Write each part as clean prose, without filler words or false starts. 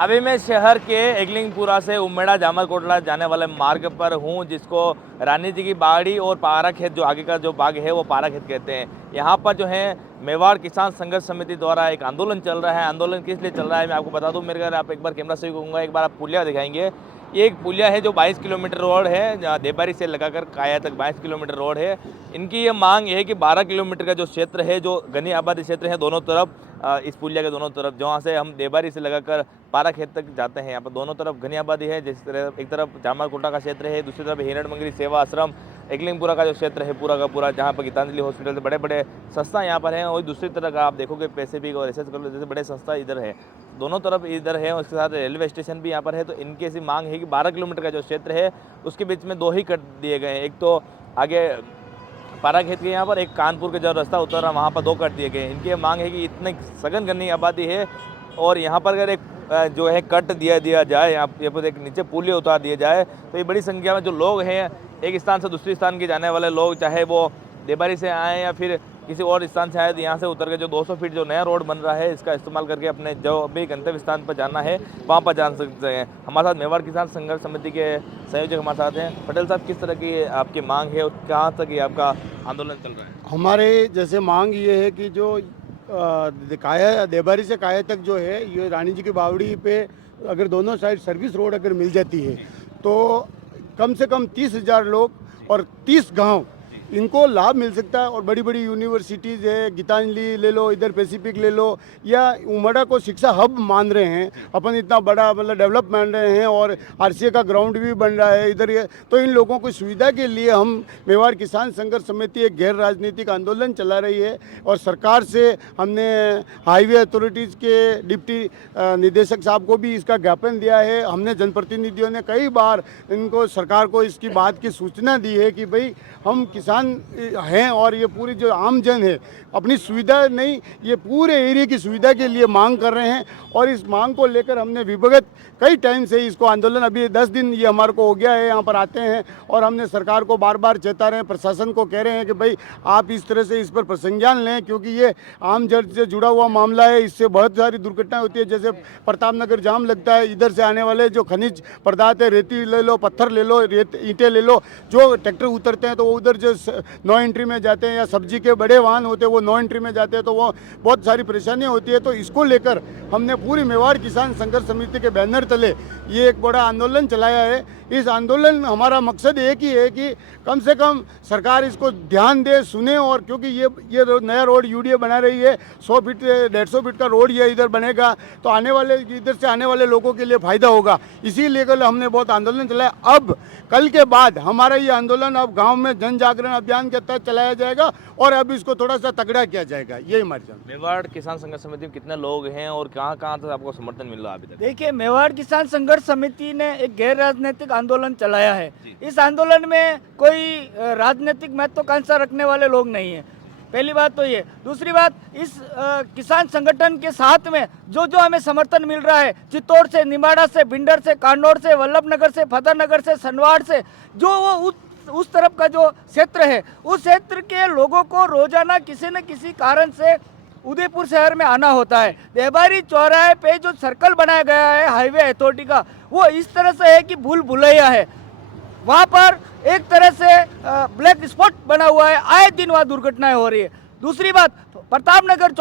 अभी मैं शहर के एगलिंगपुरा से उम्मेड़ा जामरकोटला जाने वाले मार्ग पर हूँ, जिसको रानी जी की बाड़ी और पारा खेत जो आगे का जो भाग है वो पारा खेत कहते हैं। यहाँ पर जो है मेवाड़ किसान संघर्ष समिति द्वारा एक आंदोलन चल रहा है। आंदोलन किस लिए चल रहा है मैं आपको बता दूँ। मेरे घर आप एक बार कैमरा से कहूँगा, एक बार आप पुलिया दिखाएंगे। ये एक पुलिया है जो 22 किलोमीटर रोड है, देबारी से लगाकर काया तक 22 किलोमीटर रोड है। इनकी ये मांग है कि 12 किलोमीटर का जो क्षेत्र है, जो घनी आबादी क्षेत्र है दोनों तरफ, इस पुलिया के दोनों तरफ, जहाँ से हम देबारी से लगाकर पारा खेत तक जाते हैं, यहाँ पर दोनों तरफ घनी आबादी है। जिस तरह एक तरफ जामरकोटा का क्षेत्र है, दूसरी तरफ हिरणमंगरी सेवा आश्रम एगलिंगपुरा का जो क्षेत्र है पूरा का पूरा, जहाँ पर गीतांजलि हॉस्पिटल से बड़े बड़े संस्था यहाँ पर हैं। और दूसरी तरफ आप देखोगे पैसिफिक और एसएस कॉलेज जैसे बड़े संस्था इधर है, दोनों तरफ इधर है। उसके साथ रेलवे स्टेशन भी यहाँ पर है। तो इनकी ऐसी मांग है कि 12 किलोमीटर का जो क्षेत्र है उसके बीच में 2 ही कट दिए गए हैं। एक तो आगे पारा खेत के यहाँ पर, एक कानपुर के जो रास्ता उतर रहा वहाँ पर 2 कट दिए गए हैं। इनकी मांग है कि इतने सघन घनी आबादी है और यहाँ पर अगर एक जो है कट दिया जाए, यहाँ पर एक नीचे पुलिया उतार दिया जाए, तो ये बड़ी संख्या में जो लोग हैं एक स्थान से दूसरी स्थान के जाने वाले लोग, चाहे वो देबारी से आए या फिर किसी और स्थान से आए, तो यहाँ से उतर के जो 200 फीट जो नया रोड बन रहा है इसका इस्तेमाल करके अपने जो भी गंतव्य स्थान पर जाना है वहाँ पर जा सकते हैं। हमारे साथ मेवाड़ किसान संघर्ष समिति के संयोजक हमारे साथ हैं। पटेल साहब, किस तरह की आपकी मांग है और कहाँ तक ये आपका आंदोलन चल रहा है? हमारे जैसे मांग ये है कि जो काया देबारी से काया तक जो है, ये रानी जी की बावड़ी पे अगर दोनों साइड सर्विस रोड अगर मिल जाती है तो कम से कम 30,000 लोग और 30 गांव इनको लाभ मिल सकता है। और बड़ी बड़ी यूनिवर्सिटीज़ है, गीतांजलि ले लो, इधर पैसिफिक ले लो, या उमड़ा को शिक्षा हब मान रहे हैं अपन, इतना बड़ा मतलब डेवलप मान रहे हैं, और आरसीए का ग्राउंड भी बन रहा है इधर। ये तो इन लोगों की सुविधा के लिए हम मेवाड़ किसान संघर्ष समिति एक गैर राजनीतिक आंदोलन चला रही है। और सरकार से हमने हाईवे अथॉरिटीज़ के डिप्टी निदेशक साहब को भी इसका ज्ञापन दिया है। हमने जनप्रतिनिधियों ने कई बार इनको, सरकार को इसकी बात की सूचना दी है कि भाई हम किसान हैं और ये पूरी जो आम जन है अपनी सुविधा नहीं, ये पूरे एरिया की सुविधा के लिए मांग कर रहे हैं। और इस मांग को लेकर हमने विगत कई टाइम से इसको आंदोलन, अभी 10 दिन ये हमारे को हो गया है यहाँ पर आते हैं, और हमने सरकार को बार बार चेता रहे हैं, प्रशासन को कह रहे हैं कि भाई आप इस तरह से इस पर संज्ञान लें, क्योंकि ये आम जन से जुड़ा हुआ मामला है। इससे बहुत सारी दुर्घटनाएं होती है, जैसे प्रताप नगर जाम लगता है, इधर से आने वाले जो खनिज पदार्थ है, रेती ले लो, पत्थर ले लो, ईंटें ले लो, जो ट्रैक्टर उतरते हैं तो वो उधर जो नो एंट्री में जाते हैं, या सब्जी के बड़े वाहन होते हैं वो नो एंट्री में जाते हैं, तो वो बहुत सारी परेशानियां होती है। तो इसको लेकर हमने पूरी मेवाड़ किसान संघर्ष समिति के बैनर तले ये एक बड़ा आंदोलन चलाया है। इस आंदोलन हमारा मकसद एक ही है कि कम से कम सरकार इसको ध्यान दे, सुने, और क्योंकि ये नया रोड यूडीए बना रही है, 100 फीट 150 फीट का रोड ये इधर बनेगा, तो आने वाले इधर से आने वाले लोगों के लिए फ़ायदा होगा। इसीलिए कल हमने बहुत आंदोलन चलाया। अब कल के बाद हमारा ये आंदोलन अब गांव में जन जागरण अभियान के तहत चलाया जाएगा, और अब इसको थोड़ा सा तगड़ा किया जाएगा। ये हमारी जान। मेवाड़ किसान संघर्ष समिति में कितने लोग हैं और कहाँ कहाँ तक आपको समर्थन मिल रहा है अभी तक? देखिए, मेवाड़ किसान संघर्ष समिति ने एक गैर राजनीतिक आंदोलन चलाया है। इस आंदोलन में कोई राजनीतिक महत्वाकांक्षा रखने वाले लोग नहीं है, पहली बात तो ये। दूसरी बात, इस किसान संगठन के साथ में जो हमें समर्थन मिल रहा है, चित्तौड़ से, निमाड़ा से, भिंडर से, कांडोड़ से, वल्लभनगर से, फतेहनगर से, सनवाड़ से, जो वो उस तरफ का जो क्षेत्र है, उस क्षेत्र के लोगों को रोजाना किसी न किसी कारण से उदयपुर शहर में आना होता है। देबारी चौराहे पे जो सर्कल बनाया गया है हाईवे अथॉरिटी का, वो इस तरह से है कि भूल भुलैया है। वहाँ पर एक तरह से ब्लैक स्पॉट बना हुआ है, आए दिन वहाँ दुर्घटनाएं हो रही है। दूसरी बात, प्रतापनगर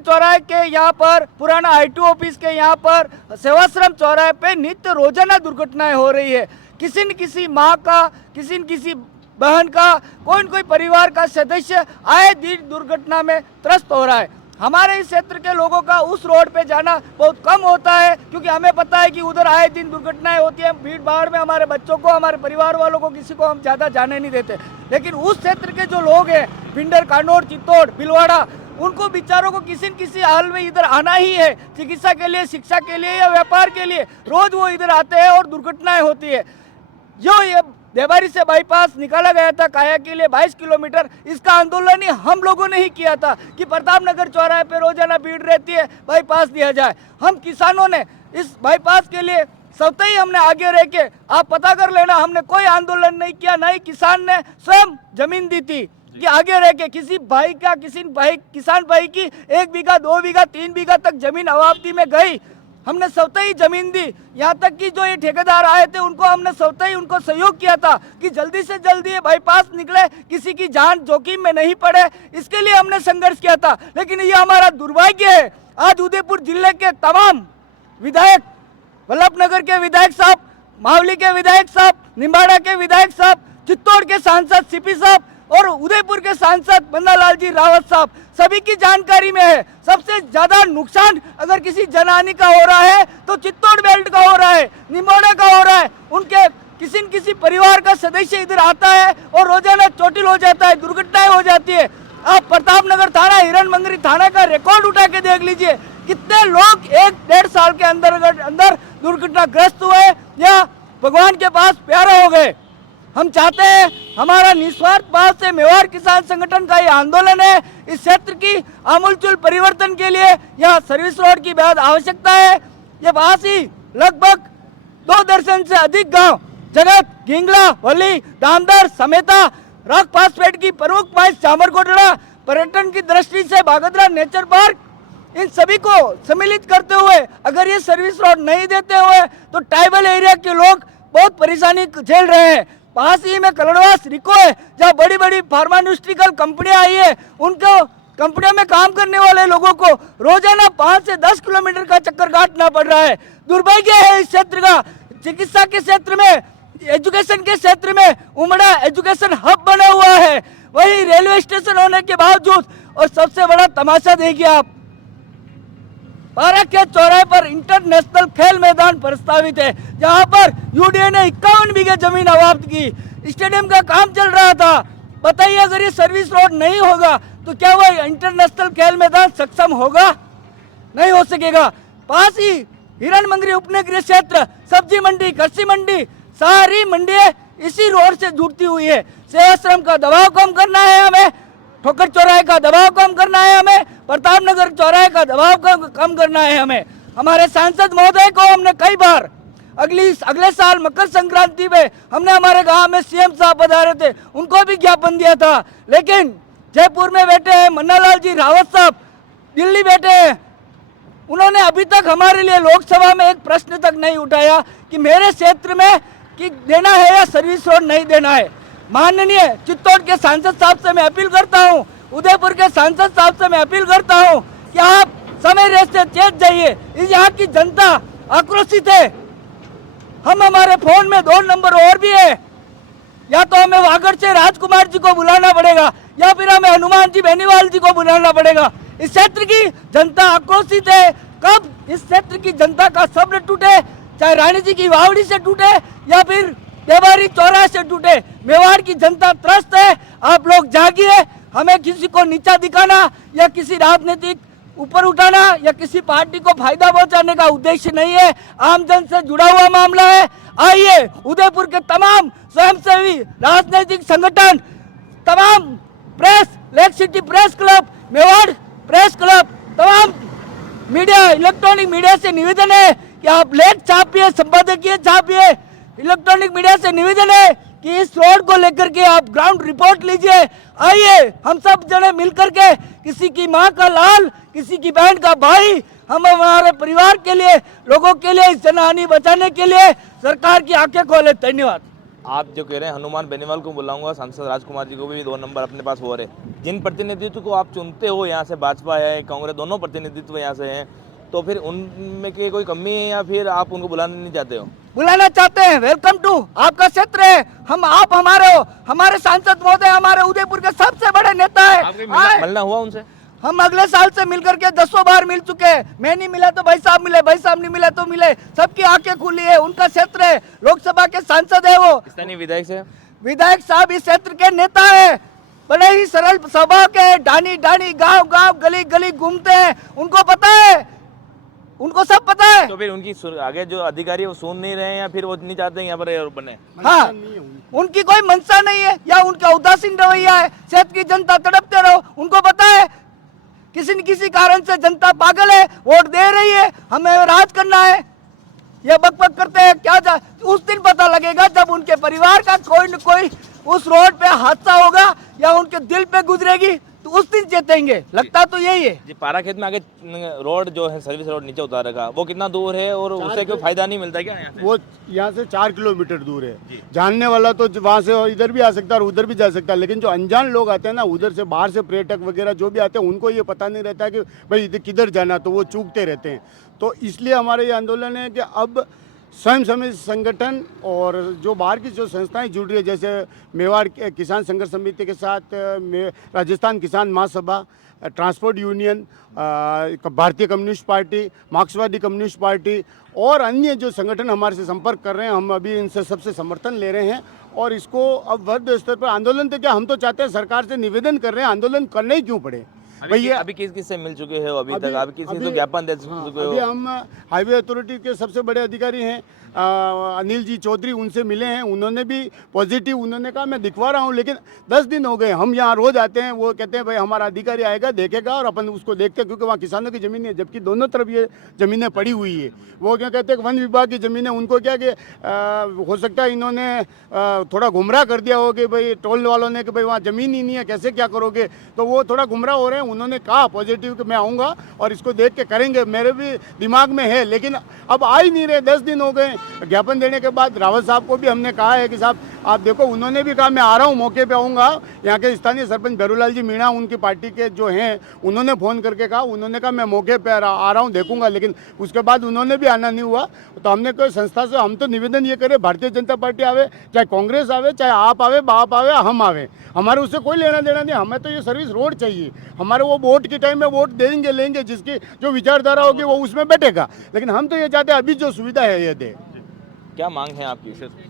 चौराहे के यहाँ पर, पुराना आईटी ऑफिस के यहाँ पर, सेवाश्रम चौराहे पे नित्य रोजाना दुर्घटनाएं हो रही है। किसी न किसी माँ का, किसी न किसी बहन का, कोई न कोई परिवार का सदस्य आए दिन दुर्घटना में त्रस्त हो रहा है। हमारे इस क्षेत्र के लोगों का उस रोड पे जाना बहुत कम होता है, क्योंकि हमें पता है कि उधर आए दिन दुर्घटनाएं होती है। भीड़ भाड़ में हमारे बच्चों को, हमारे परिवार वालों को, किसी को हम ज़्यादा जाने नहीं देते। लेकिन उस क्षेत्र के जो लोग हैं, भिंडर, कानौर, चित्तौड़, भीलवाड़ा, उनको बेचारों को किसी न किसी हाल में इधर आना ही है, चिकित्सा के लिए, शिक्षा के लिए या व्यापार के लिए। रोज वो इधर आते हैं और दुर्घटनाएं होती है। जो ये देवारी से बाईपास निकाला गया था काया के लिए 22 किलोमीटर, इसका आंदोलन ही हम लोगों ने ही किया था कि प्रताप नगर चौराहे पे रोजाना भीड़ रहती है, बाईपास दिया जाए। हम किसानों ने इस बाईपास के लिए स्वतः ही हमने आगे रह के, आप पता कर लेना, हमने कोई आंदोलन नहीं किया, ना ही किसान ने स्वयं जमीन दी थी कि आगे रह के किसी भाई का, किसान भाई की 1 बीघा 2 बीघा 3 बीघा तक जमीन अवाप्ती में गई, हमने स्वतः ही जमीन दी। यहाँ तक कि जो ये ठेकेदार आए थे उनको हमने स्वतः ही उनको सहयोग किया था कि जल्दी से जल्दी ये बाईपास निकले, किसी की जान जोखिम में नहीं पड़े, इसके लिए हमने संघर्ष किया था। लेकिन ये हमारा दुर्भाग्य है, आज उदयपुर जिले के तमाम विधायक, वल्लभनगर के विधायक साहब, मावली के विधायक साहब, निम्बाड़ा के विधायक साहब, चित्तौड़ के सांसद सीपी साहब और उदयपुर के सांसद बन्नालाल जी रावत साहब, सभी की जानकारी में है। सबसे ज्यादा नुकसान अगर किसी जनहानि का हो रहा है तो चित्तौड़ बेल्ट का हो रहा है, निम्बाड़ा का हो रहा है। उनके किसी न किसी परिवार का सदस्य इधर आता है और रोजाना चोटिल हो जाता है, दुर्घटनाएं हो जाती है। आप प्रतापनगर थाना, हिरण थाना का रिकॉर्ड उठा के देख लीजिए, कितने लोग 1-1.5 साल के अंदर दुर्घटनाग्रस्त हुए या भगवान के पास प्यारे हो गए। हम चाहते हैं, हमारा निस्वार्थ भाव से मेवाड़ किसान संगठन का ये आंदोलन है, इस क्षेत्र की आमूलचूल परिवर्तन के लिए यहाँ सर्विस रोड की बेहद आवश्यकता है। ये पास ही लगभग 2 दर्जन से अधिक गांव, जगत, गिंगला, वली, दामदर, समेता, रॉक फास्फेट की प्रमुख माइंस चामरकोटड़ा, पर्यटन की दृष्टि से बागद्रा नेचर पार्क, इन सभी को सम्मिलित करते हुए अगर ये सर्विस रोड नहीं देते हुए तो ट्राइबल एरिया के लोग बहुत परेशानी झेल रहे हैं। पास ही में कलड़वास रिको है, जहाँ बड़ी बड़ी फार्मास्यूटिकल कंपनियां आई है, उनको कंपनियों में काम करने वाले लोगों को रोजाना 5 से 10 किलोमीटर का चक्कर काटना पड़ रहा है। दुर्भाग्य है इस क्षेत्र का। चिकित्सा के क्षेत्र में, एजुकेशन के क्षेत्र में उमड़ा एजुकेशन हब बना हुआ है, वही रेलवे स्टेशन होने के बावजूद, और सबसे बड़ा तमाशा देखिए आप, पारा के चौराहे पर इंटरनेशनल खेल मैदान प्रस्तावित है, जहां पर यूडीए ने 51 बीघे जमीन अवाप्त की। स्टेडियम का काम चल रहा था। बताइए, अगर ये सर्विस रोड नहीं होगा तो क्या वह इंटरनेशनल खेल मैदान सक्षम होगा? नहीं हो सकेगा। पास ही हिरण मंगरी उपनगरीय क्षेत्र, सब्जी मंडी, कृषि मंडी, सारी मंडियां इसी रोड से जुड़ती हुई है। सेवाश्रम का दबाव कम करना है हमें, ठोकर चौराहे का दबाव कम करना है हमें, प्रतापनगर चौराहे का दबाव कम करना है हमें। हमारे सांसद महोदय को हमने कई बार अगले साल मकर संक्रांति में हमने हमारे गांव में सीएम साहब पधारे थे, उनको भी ज्ञापन दिया था। लेकिन जयपुर में बैठे हैं मन्नालाल जी रावत साहब, दिल्ली बैठे हैं, उन्होंने अभी तक हमारे लिए लोकसभा में एक प्रश्न तक नहीं उठाया कि मेरे क्षेत्र में कि देना है या सर्विस रोड नहीं देना है। माननीय चित्तौड़ के सांसद साहब से मैं अपील करता हूं, उदयपुर के सांसद साहब से मैं अपील करता हूं कि आप समय रहते चेत जाइए। इस यहाँ की जनता आक्रोशित है। हमारे फोन में 2 नंबर और भी है, या तो हमें वागड़ से राजकुमार जी को बुलाना पड़ेगा या फिर हमें हनुमान जी बेनीवाल जी को बुलाना पड़ेगा। इस क्षेत्र की जनता आक्रोशित है। कब इस क्षेत्र की जनता का सब्र टूटे, चाहे रानी जी की वावड़ी से टूटे या फिर देवारी चौराहे से टूटे, मेवाड़ की जनता त्रस्त है। आप लोग जागिए। हमें किसी को नीचा दिखाना या किसी राजनीतिक ऊपर उठाना या किसी पार्टी को फायदा पहुंचाने का उद्देश्य नहीं है, आमजन से जुड़ा हुआ मामला है। आइए, उदयपुर के तमाम स्वयंसेवी राजनीतिक संगठन, तमाम press, lake city press club, Mewar press club, तमाम मीडिया, इलेक्ट्रॉनिक मीडिया से निवेदन है कि आप लेख छापिए, संपादकीय छापिए। इलेक्ट्रॉनिक मीडिया से निवेदन है कि इस रोड को लेकर के आप ग्राउंड रिपोर्ट लीजिए। आइए, हम सब जने मिलकर के, किसी की माँ का लाल, किसी की बहन का भाई, हम हमारे परिवार के लिए, लोगों के लिए, इस जनहानि बचाने के लिए सरकार की आंखें खोले। धन्यवाद। आप जो कह रहे हैं हनुमान बेनीवाल को बुलाऊंगा, सांसद राजकुमार जी को भी 2 नंबर अपने पास हो रहे। जिन प्रतिनिधित्व को आप चुनते हो, यहाँ से भाजपा है, कांग्रेस, दोनों प्रतिनिधित्व यहाँ से हैं, तो फिर उनमें की कोई कमी है या फिर आप उनको बुलाना नहीं चाहते हो? बुलाना चाहते हैं। वेलकम टू, आपका क्षेत्र है, हम आप हमारे हो। हमारे सांसद महोदय हमारे उदयपुर के सबसे बड़े नेता है। मिलना हुआ उनसे? हम अगले साल से मिलकर के 10 बार मिल चुके हैं। मैं नहीं मिला तो भाई साहब मिले, भाई साहब नहीं मिले तो मिले। सबकी आंखें खुली है, उनका क्षेत्र है, लोकसभा के सांसद है वो। स्थानीय विधायक से? विधायक साहब इस क्षेत्र के नेता है, बड़े ही सरल स्वभाव के, डानी डानी गांव गांव गली गली घूमते हैं। उनको पता है उनको सब पता है। तो फिर उनकी आगे जो अधिकारी है वो सुन नहीं रहे हैं या फिर वो नहीं चाहते हैं यहाँ पर एयरपोर्ट बने? हाँ, उनकी कोई मंशा नहीं है या उनका उदासीन रवैया है। क्षेत्र की जनता तड़पते रहो, उनको पता है किसी न किसी कारण से जनता पागल है, वोट दे रही है, हमें राज करना है, ये बकबक करते हैं। क्या उस दिन पता लगेगा जब उनके परिवार का कोई न कोई उस रोड पे हादसा होगा या उनके दिल पे गुजरेगी, तो उस दिन जीतेंगे। लगता तो यही है जी। पाराखेत में आगे रोड जो है सर्विस रोड नीचे उतारेगा, वो कितना दूर है और उससे कोई फायदा नहीं मिलता क्या यहाँ से? वो यहाँ से 4 किलोमीटर दूर है। जानने वाला तो वहाँ से इधर भी आ सकता है और उधर भी जा सकता है, लेकिन जो अनजान लोग आते हैं ना, उधर से बाहर से पर्यटक वगैरह जो भी आते हैं, उनको ये पता नहीं रहता कि भाई किधर जाना, तो वो चूकते रहते हैं। तो इसलिए हमारा ये आंदोलन है कि अब स्वयं समिति संगठन और जो बाहर की जो संस्थाएं जुड़ रही है, जैसे मेवाड़ किसान संघर्ष समिति के साथ राजस्थान किसान महासभा, ट्रांसपोर्ट यूनियन, भारतीय कम्युनिस्ट पार्टी, मार्क्सवादी कम्युनिस्ट पार्टी और अन्य जो संगठन हमारे से संपर्क कर रहे हैं, हम अभी इनसे सबसे समर्थन ले रहे हैं। और इसको अब वर्ग स्तर पर आंदोलन तो क्या, हम तो चाहते हैं, सरकार से निवेदन कर रहे हैं, आंदोलन करने ही क्यों पड़े भैया। अभी किस किस से मिल चुके हो अभी तक? अभी किसी को ज्ञापन दे चुके हो? अभी हम हाईवे अथॉरिटी के सबसे बड़े अधिकारी हैं अनिल जी चौधरी, उनसे मिले हैं। उन्होंने भी पॉजिटिव, उन्होंने कहा मैं दिखवा रहा हूं, लेकिन 10 दिन हो गए, हम यहाँ रोज आते हैं, वो कहते हैं भाई हमारा अधिकारी आएगा देखेगा और अपन उसको देखते हैं, क्योंकि वहाँ किसानों की ज़मीन है, जबकि दोनों तरफ ये ज़मीनें पड़ी हुई है। वो क्या कहते हैं, वन विभाग की ज़मीन है, उनको क्या कि हो सकता है इन्होंने थोड़ा गुमराह कर दिया हो कि भाई टोल वालों ने कि भाई वहाँ ज़मीन ही नहीं है, कैसे क्या करोगे, तो वो थोड़ा गुमराह हो रहे हैं। उन्होंने कहा पॉजिटिव कि मैं आऊँगा और इसको देख के करेंगे, मेरे भी दिमाग में है, लेकिन अब आ ही नहीं रहे। 10 दिन हो गए ज्ञापन देने के बाद। रावत साहब को भी हमने कहा है कि साहब आप देखो, उन्होंने भी कहा मैं आ रहा हूँ, मौके पे आऊँगा। यहाँ के स्थानीय सरपंच भैरूलाल जी मीणा, उनकी पार्टी के जो हैं, उन्होंने फ़ोन करके कहा, उन्होंने कहा मैं मौके पे आ रहा हूँ, देखूंगा, लेकिन उसके बाद उन्होंने भी आना नहीं हुआ। तो हमने कोई संस्था से हम तो निवेदन ये करें, भारतीय जनता पार्टी आवे, चाहे कांग्रेस आवे, चाहे आप आवे, बाप आवे, हम आवे, हमारे उससे कोई लेना देना नहीं। हमें तो ये सर्विस रोड चाहिए। हमारे वो वोट के टाइम में वोट देंगे लेंगे, जिसकी जो विचारधारा होगी वो उसमें बैठेगा, लेकिन हम तो ये चाहते हैं अभी जो सुविधा है ये दे। क्या मांग है आपकी?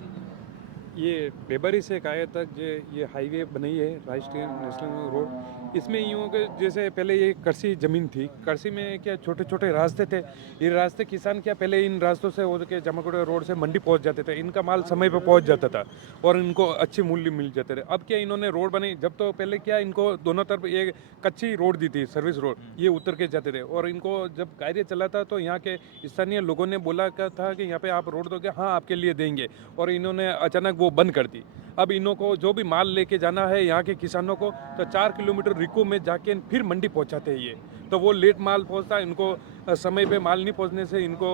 ये बेबरी से काया तक ये हाईवे बनाई है, राष्ट्रीय नेशनल रोड। इसमें यूँ कि जैसे पहले ये कृषि ज़मीन थी, कृषि में क्या छोटे छोटे रास्ते थे, ये रास्ते किसान क्या पहले इन रास्तों से होकर के जामाकोड़ा रोड से मंडी पहुंच जाते थे, इनका माल समय पे पहुंच जाता था और इनको अच्छी मूल्य मिल जाते थे। अब क्या इन्होंने रोड बनाई, जब तो पहले क्या इनको दोनों तरफ एक कच्ची रोड दी थी, सर्विस रोड, ये उतर के जाते थे। और इनको जब कार्य चला था तो यहाँ के स्थानीय लोगों ने बोला था कि यहाँ पे आप रोड दोगे, हाँ आपके लिए देंगे, और इन्होंने अचानक वो बंद कर दी। अब इन्हों को जो भी माल लेके जाना है यहाँ के किसानों को, तो 4 किलोमीटर रिको में जाके फिर मंडी पहुँचाते हैं ये, तो वो लेट माल पहुँचता है, इनको समय पे माल नहीं पहुँचने से इनको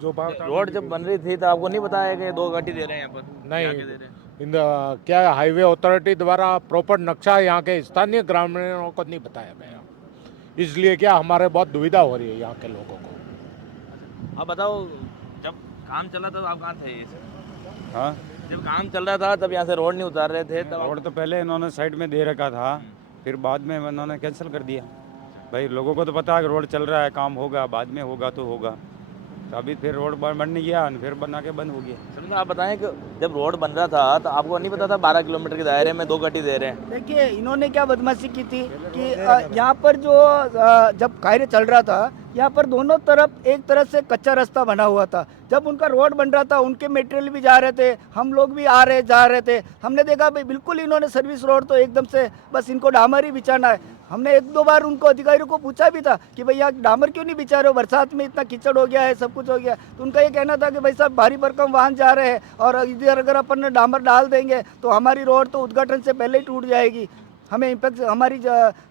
जो भाव। रोड जब बन रही थी तो आपको नहीं बताया कि 2 घाटी दे रहे हैं यहाँ पर? नहीं, क्या हाईवे अथॉरिटी द्वारा प्रॉपर नक्शा यहाँ के स्थानीय ग्रामीणों को नहीं बताया गया, इसलिए क्या हमारे बहुत दुविधा हो रही है यहाँ के लोगों को। अब बताओ, जब काम चला था तो आप कहाँ थे? हाँ, जब काम चल रहा था तब यहाँ से रोड नहीं उतार रहे थे तब? रोड तो पहले इन्होंने साइड में दे रखा था, फिर बाद में इन्होंने कैंसिल कर दिया। भाई लोगों को तो पता है कि रोड चल रहा है, काम होगा, बाद में होगा तो होगा, तो अभी फिर रोड बन नहीं गया, फिर बना के बंद हो गया। चलो आप बताएं कि जब रोड बन रहा था तो आपको नहीं पता था 12 किलोमीटर के दायरे में 2 घाटी दे रहे हैं? देखिए, इन्होंने क्या बदमाशी की थी कि यहाँ पर जो जब कार्य चल रहा था, यहाँ पर दोनों तरफ एक तरह से कच्चा रास्ता बना हुआ था। जब उनका रोड बन रहा था, उनके मटेरियल भी जा रहे थे, हम लोग भी आ रहे जा रहे थे। हमने देखा भाई बिल्कुल इन्होंने सर्विस रोड तो एकदम से बस इनको डामर ही बिछाना है। हमने 1-2 बार उनको अधिकारियों को पूछा भी था कि भाई यहाँ डामर क्यों नहीं बिछा रहे हो, बरसात में इतना कीचड़ हो गया है, सब कुछ हो गया। तो उनका ये कहना था कि भाई साहब भारी भरकम वाहन जा रहे हैं और इधर अगर अपन डामर डाल देंगे तो हमारी रोड तो उद्घाटन से पहले ही टूट जाएगी। हमें इम्पैक्ट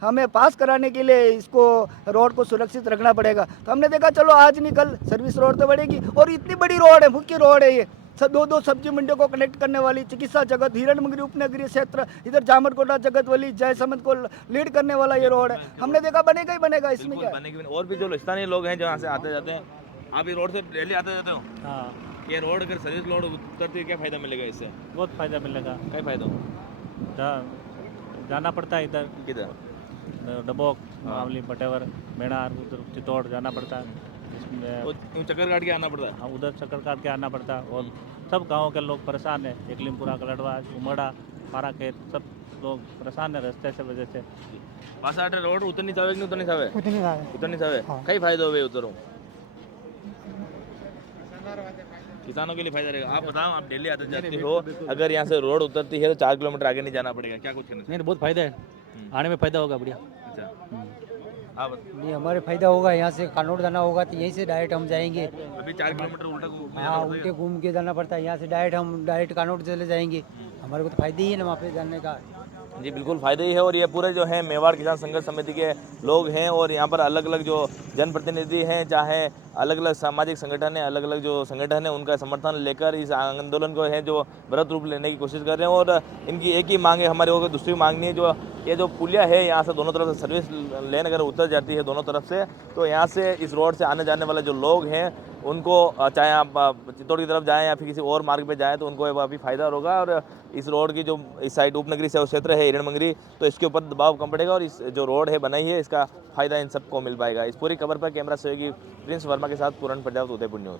हमें पास कराने के लिए इसको रोड को सुरक्षित रखना पड़ेगा। तो हमने देखा चलो आज नहीं कल सर्विस रोड तो बढ़ेगी, और इतनी बड़ी रोड है, मुख्य रोड है ये, सब 2 सब्जी मंडियों को कनेक्ट करने वाली, चिकित्सा जगत, हिरणमंगरी उपनगरीय क्षेत्र, इधर जामरकोटा जगतवली जयसमंद को लीड करने वाला ये रोड है। हमने देखा बनेगा ही बनेगा, इसमें क्या बनेगी। और भी जो स्थानीय लोग हैं जो यहाँ से आते जाते हैं, आप ये रोड से डेली आते जाते हो? हाँ, ये रोड अगर सर्विस रोड उतरती है, क्या फायदा मिलेगा इससे? बहुत फायदा मिलेगा। क्या फायदा? जाना पड़ता है इधर किधर? डबोक, मावली, बटेवर, मेणार, उधर चित्तौड़ जाना पड़ता है। इसमें चक्कर काट के आना पड़ता है? हाँ, उधर चक्कर काट के आना पड़ता है। और सब गाँव के लोग परेशान है, एकलिमपुरा, कलडवा, उमड़ा, पाराखेत, सब लोग परेशान है रास्ते से वजह से। पास रोड उतरनी चाहे कि नहीं उतरनी चाहे? उतरनी चाहे। कई फायदे हुए उतरो? किसानों के लिए फायदा रहेगा। आप बताओ, आप डेली आते जाते हो, अगर यहाँ से रोड उतरती है तो 4 किलोमीटर आगे नहीं जाना पड़ेगा, क्या कुछ करना चाहिए? नहीं बहुत फायदा है, आने में फायदा होगा बढ़िया। अच्छा, आप बताओ। नहीं हमारे फायदा होगा, यहाँ से कानोड़ जाना होगा तो यहीं से डायरेक्ट हम जाएंगे। अभी 4 किलोमीटर उल्टा घूम के हाँ जाना उल्टे पड़ेगा। घूम के जाना पड़ता है, यहाँ से डायरेक्ट कानोड़ चले जाएंगे। हमारे को तो फायदा ही है ना वहाँ पे जाने का। जी बिल्कुल फ़ायदा ही है। और ये पूरे जो है मेवाड़ किसान संघर्ष समिति के लोग हैं और यहाँ पर अलग अलग जो जनप्रतिनिधि हैं, चाहे अलग अलग सामाजिक संगठन है, अलग अलग जो संगठन है, उनका समर्थन लेकर इस आंदोलन को है जो व्रत रूप लेने की कोशिश कर रहे हैं। और इनकी एक ही मांग है, हमारे को दूसरी मांग नहीं है। जो ये जो पुलिया है यहाँ से दोनों तरफ से सर्विस लेन अगर उतर जाती है दोनों तरफ से, तो यहाँ से इस रोड से आने जाने वाले जो लोग हैं उनको, चाहे आप चित्तौड़ की तरफ जाएं या फिर किसी और मार्ग पे जाएं, तो उनको अभी फ़ायदा होगा। और इस रोड की जो इस साइड उपनगरी से क्षेत्र है हिरणमंगरी, तो इसके ऊपर दबाव कम पड़ेगा और इस जो रोड है बनाई है इसका फ़ायदा इन सबको मिल पाएगा। इस पूरी खबर पर कैमरा सहयोगी प्रिंस वर्मा के साथ पूरण प्रजापत, उदयपुर न्यूज़।